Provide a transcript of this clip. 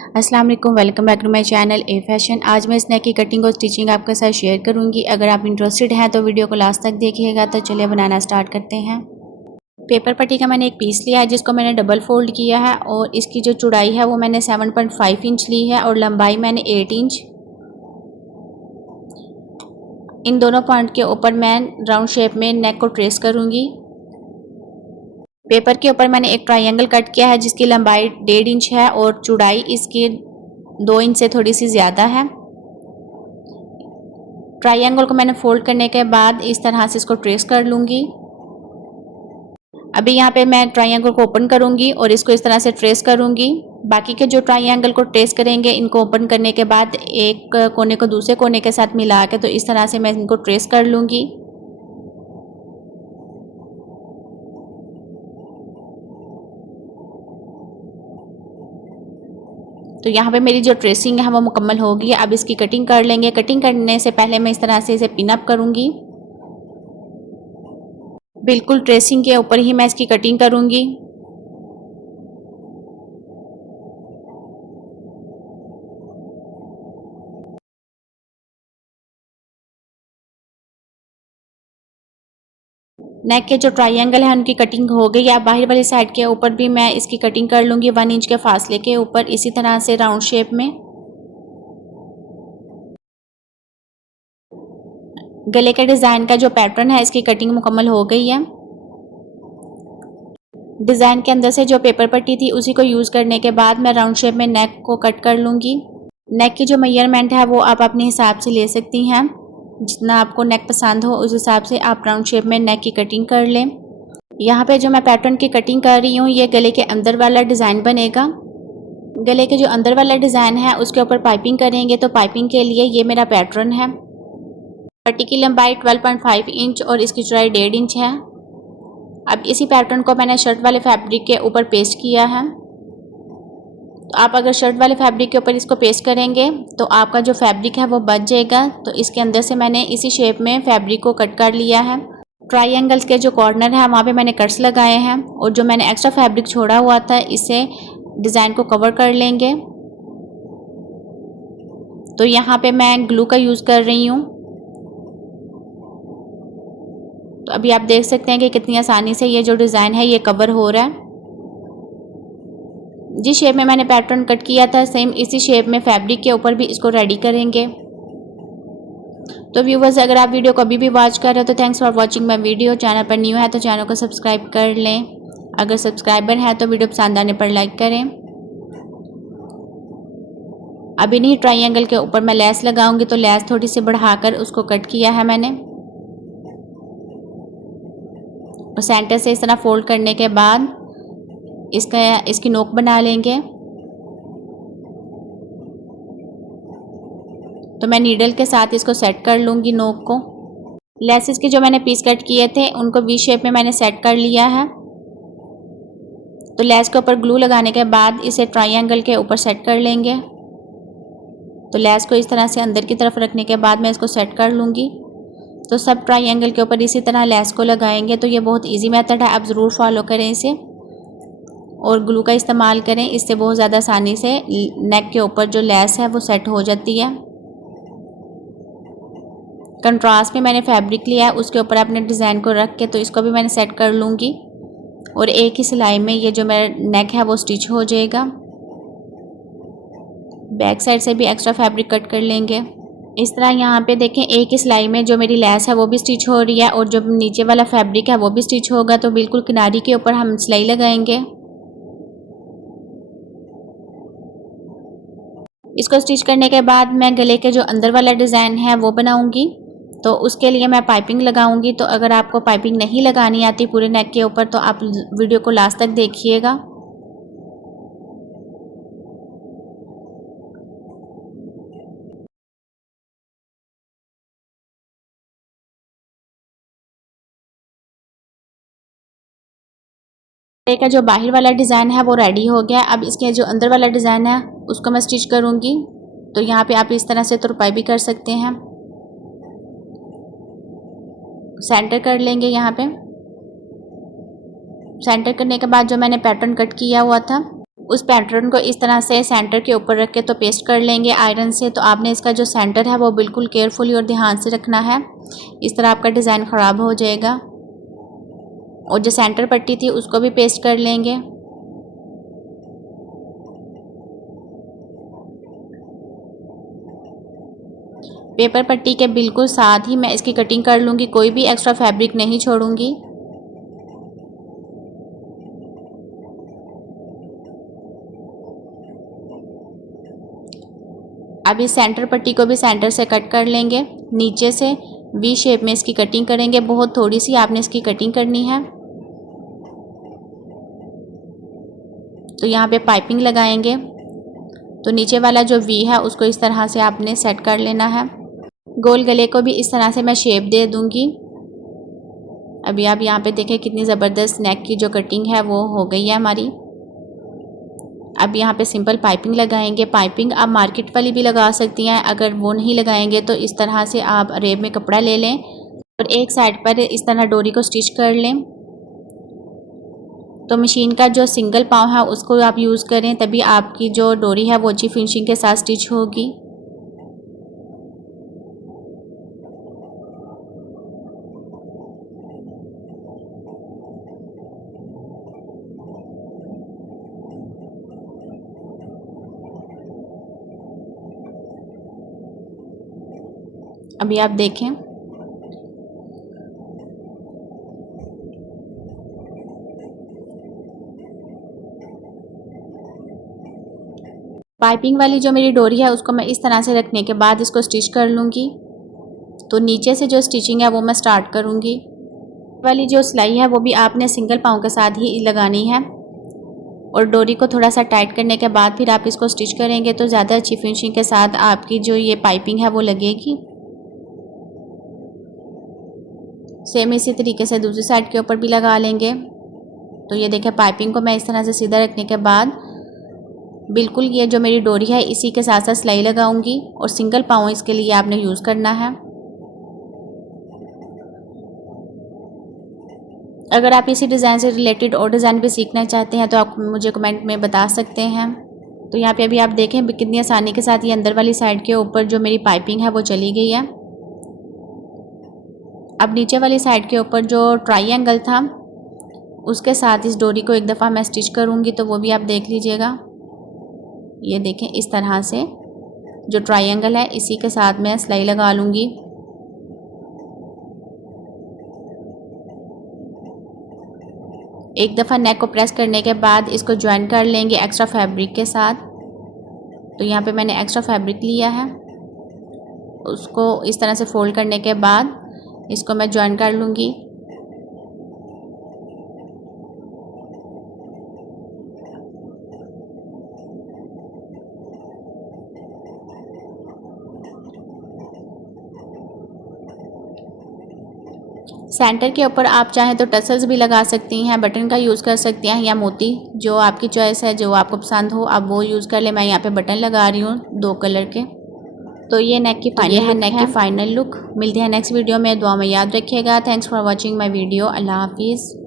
अस्सलाम वालेकुम, welcome back to my channel a fashion. आज मैं इस नेक की कटिंग और स्टिचिंग आपके साथ शेयर करूंगी। अगर आप इंटरेस्टेड हैं तो वीडियो को लास्ट तक देखिएगा। तो चलिए बनाना स्टार्ट करते हैं। पेपर पट्टी का मैंने एक पीस लिया है जिसको मैंने डबल फोल्ड किया है और इसकी जो चौड़ाई है वो मैंने 7.5 इंच ली है और लंबाई मैंने 8 इंच। इन दोनों पॉइंट के ऊपर मैं राउंड शेप में नेक को ट्रेस करूँगी। पेपर के ऊपर मैंने एक ट्रायंगल कट किया है जिसकी लंबाई 1.5 इंच है और चौड़ाई इसकी 2 इंच से थोड़ी सी ज़्यादा है। ट्रायंगल को मैंने फोल्ड करने के बाद इस तरह से इसको ट्रेस कर लूँगी। अभी यहाँ पे मैं ट्रायंगल को ओपन करूँगी और इसको इस तरह से ट्रेस करूँगी। बाकी के जो ट्रायंगल को ट्रेस करेंगे इनको ओपन करने के बाद एक कोने को दूसरे कोने के साथ मिला के तो इस तरह से मैं इनको ट्रेस कर लूँगी। तो यहाँ पे मेरी जो ट्रेसिंग है वो मुकम्मल हो गई है। अब इसकी कटिंग कर लेंगे। कटिंग करने से पहले मैं इस तरह से इसे पिन अप करूँगी। बिल्कुल ट्रेसिंग के ऊपर ही मैं इसकी कटिंग करूँगी। नेक के जो ट्रायंगल है उनकी कटिंग हो गई है। अब बाहर वाली साइड के ऊपर भी मैं इसकी कटिंग कर लूँगी 1 इंच के फासले के ऊपर, इसी तरह से राउंड शेप में। गले के डिज़ाइन का जो पैटर्न है इसकी कटिंग मुकम्मल हो गई है। डिज़ाइन के अंदर से जो पेपर पट्टी थी उसी को यूज़ करने के बाद मैं राउंड शेप में नेक को कट कर लूँगी। नेक की जो मेजरमेंट है वो आप अपने हिसाब से ले सकती हैं। जितना आपको नेक पसंद हो उस हिसाब से आप राउंड शेप में नेक की कटिंग कर लें। यहाँ पे जो मैं पैटर्न की कटिंग कर रही हूँ ये गले के अंदर वाला डिज़ाइन बनेगा। गले के जो अंदर वाला डिज़ाइन है उसके ऊपर पाइपिंग करेंगे, तो पाइपिंग के लिए ये मेरा पैटर्न है। पट्टी की लंबाई 12.5 इंच और इसकी चौड़ाई 1.5 इंच है। अब इसी पैटर्न को मैंने शर्ट वाले फैब्रिक के ऊपर पेस्ट किया है। तो आप अगर शर्ट वाले फैब्रिक के ऊपर इसको पेस्ट करेंगे तो आपका जो फैब्रिक है वो बच जाएगा। तो इसके अंदर से मैंने इसी शेप में फैब्रिक को कट कर लिया है। ट्रायंगल्स के जो कॉर्नर है वहाँ पे मैंने कट्स लगाए हैं और जो मैंने एक्स्ट्रा फैब्रिक छोड़ा हुआ था इससे डिज़ाइन को कवर कर लेंगे। तो यहाँ पे मैं ग्लू का यूज़ कर रही हूँ। तो अभी आप देख सकते हैं कि कितनी आसानी से ये जो डिज़ाइन है ये कवर हो रहा है। जिस शेप में मैंने पैटर्न कट किया था सेम इसी शेप में फैब्रिक के ऊपर भी इसको रेडी करेंगे। तो व्यूवर्स, अगर आप वीडियो को अभी भी वॉच कर रहे हो तो thanks for watching my video. Channel पर न्यू है तो चैनल को सब्सक्राइब कर लें। अगर सब्सक्राइबर है तो वीडियो पसंद आने पर लाइक करें। अभी नहीं, ट्रायंगल के ऊपर मैं लेस लगाऊंगी तो लेस थोड़ी सी बढ़ाकर उसको कट किया है मैंने। और सेंटर से इस तरह फोल्ड करने के बाद इसकी नोक बना लेंगे। तो मैं नीडल के साथ इसको सेट कर लूँगी नोक को। लेसेस के जो मैंने पीस कट किए थे उनको वी शेप में मैंने सेट कर लिया है। तो लेस के ऊपर ग्लू लगाने के बाद इसे ट्रायंगल के ऊपर सेट कर लेंगे। तो लेस को इस तरह से अंदर की तरफ रखने के बाद मैं इसको सेट कर लूँगी। तो सब ट्रायंगल के ऊपर इसी तरह लेस को लगाएंगे। तो ये बहुत इजी मेथड है, आप ज़रूर फॉलो करें इसे और ग्लू का इस्तेमाल करें। इससे बहुत ज़्यादा आसानी से नेक के ऊपर जो लेस है वो सेट हो जाती है। कंट्रास्ट में मैंने फैब्रिक लिया है, उसके ऊपर अपने डिज़ाइन को रख के तो इसको भी मैंने सेट कर लूँगी और एक ही सिलाई में ये जो मेरा नेक है वो स्टिच हो जाएगा। बैक साइड से भी एक्स्ट्रा फैब्रिक कट कर लेंगे। इस तरह यहाँ पे देखें एक ही सिलाई में जो मेरी लेस है वो भी स्टिच हो रही है और जो नीचे वाला फैब्रिक है वो भी स्टिच होगा। तो बिल्कुल किनारी के ऊपर हम सिलाई लगाएंगे। इसको स्टिच करने के बाद मैं गले के जो अंदर वाला डिज़ाइन है वो बनाऊंगी। तो उसके लिए मैं पाइपिंग लगाऊंगी। तो अगर आपको पाइपिंग नहीं लगानी आती पूरे नेक के ऊपर तो आप वीडियो को लास्ट तक देखिएगा। का जो बाहर वाला डिज़ाइन है वो रेडी हो गया। अब इसके जो अंदर वाला डिज़ाइन है उसको मैं स्टिच करूँगी। तो यहाँ पे आप इस तरह से तुरपाई भी कर सकते हैं। सेंटर कर लेंगे। यहाँ पे सेंटर करने के बाद जो मैंने पैटर्न कट किया हुआ था उस पैटर्न को इस तरह से सेंटर के ऊपर रख के तो पेस्ट कर लेंगे आयरन से। तो आपने इसका जो सेंटर है वो बिल्कुल केयरफुली और ध्यान से रखना है, इस तरह आपका डिज़ाइन ख़राब हो जाएगा। और जो सेंटर पट्टी थी उसको भी पेस्ट कर लेंगे। पेपर पट्टी के बिल्कुल साथ ही मैं इसकी कटिंग कर लूँगी, कोई भी एक्स्ट्रा फैब्रिक नहीं छोड़ूंगी। अब इस सेंटर पट्टी को भी सेंटर से कट कर लेंगे, नीचे से वी शेप में इसकी कटिंग करेंगे। बहुत थोड़ी सी आपने इसकी कटिंग करनी है। तो यहाँ पे पाइपिंग लगाएंगे, तो नीचे वाला जो वी है उसको इस तरह से आपने सेट कर लेना है। गोल गले को भी इस तरह से मैं शेप दे दूँगी। अभी आप यहाँ पे देखें कितनी ज़बरदस्त नेक की जो कटिंग है वो हो गई है हमारी। अब यहाँ पे सिंपल पाइपिंग लगाएंगे। पाइपिंग आप मार्केट वाली भी लगा सकती हैं, अगर वो नहीं लगाएंगे तो इस तरह से आप अरेब में कपड़ा ले लें और एक साइड पर इस तरह डोरी को स्टिच कर लें। तो मशीन का जो सिंगल पाँव है उसको आप यूज़ करें, तभी आपकी जो डोरी है वो अच्छी फिनिशिंग के साथ स्टिच होगी। अभी आप देखें पाइपिंग वाली जो मेरी डोरी है उसको मैं इस तरह से रखने के बाद इसको स्टिच कर लूँगी। तो नीचे से जो स्टिचिंग है वो मैं स्टार्ट करूँगी। वाली जो सिलाई है वो भी आपने सिंगल पाँव के साथ ही लगानी है और डोरी को थोड़ा सा टाइट करने के बाद फिर आप इसको स्टिच करेंगे तो ज़्यादा अच्छी फिनिशिंग के साथ आपकी जो ये पाइपिंग है वो लगेगी। सेम इसी तरीके से दूसरी साइड के ऊपर भी लगा लेंगे। तो ये देखें पाइपिंग को मैं इस तरह से सीधा रखने के बाद बिल्कुल ये जो मेरी डोरी है इसी के साथ साथ सिलाई लगाऊंगी और सिंगल पाँव इसके लिए आपने यूज़ करना है। अगर आप इसी डिज़ाइन से रिलेटेड और डिज़ाइन भी सीखना चाहते हैं तो आप मुझे कमेंट में बता सकते हैं। तो यहाँ पे अभी आप देखें कितनी आसानी के साथ ये अंदर वाली साइड के ऊपर जो मेरी पाइपिंग है वो चली गई है। अब नीचे वाली साइड के ऊपर जो ट्रायंगल था उसके साथ इस डोरी को एक दफ़ा मैं स्टिच करूँगी, तो वो भी आप देख लीजिएगा। ये देखें इस तरह से जो ट्रायंगल है इसी के साथ मैं सिलाई लगा लूँगी। एक दफ़ा नेक को प्रेस करने के बाद इसको ज्वाइन कर लेंगे एक्स्ट्रा फैब्रिक के साथ। तो यहाँ पे मैंने एक्स्ट्रा फैब्रिक लिया है, उसको इस तरह से फोल्ड करने के बाद इसको मैं ज्वाइन कर लूँगी। सेंटर के ऊपर आप चाहें तो टसल्स भी लगा सकती हैं, बटन का यूज़ कर सकती हैं या मोती, जो आपकी चॉइस है, जो आपको पसंद हो आप वो यूज़ कर ले। मैं यहाँ पे बटन लगा रही हूँ 2 कलर के। तो ये नेक की फाइनल लुक। मिलते हैं नेक्स्ट वीडियो में, दुआ में याद रखिएगा। Thanks for watching my video. अल्लाह हाफिज़।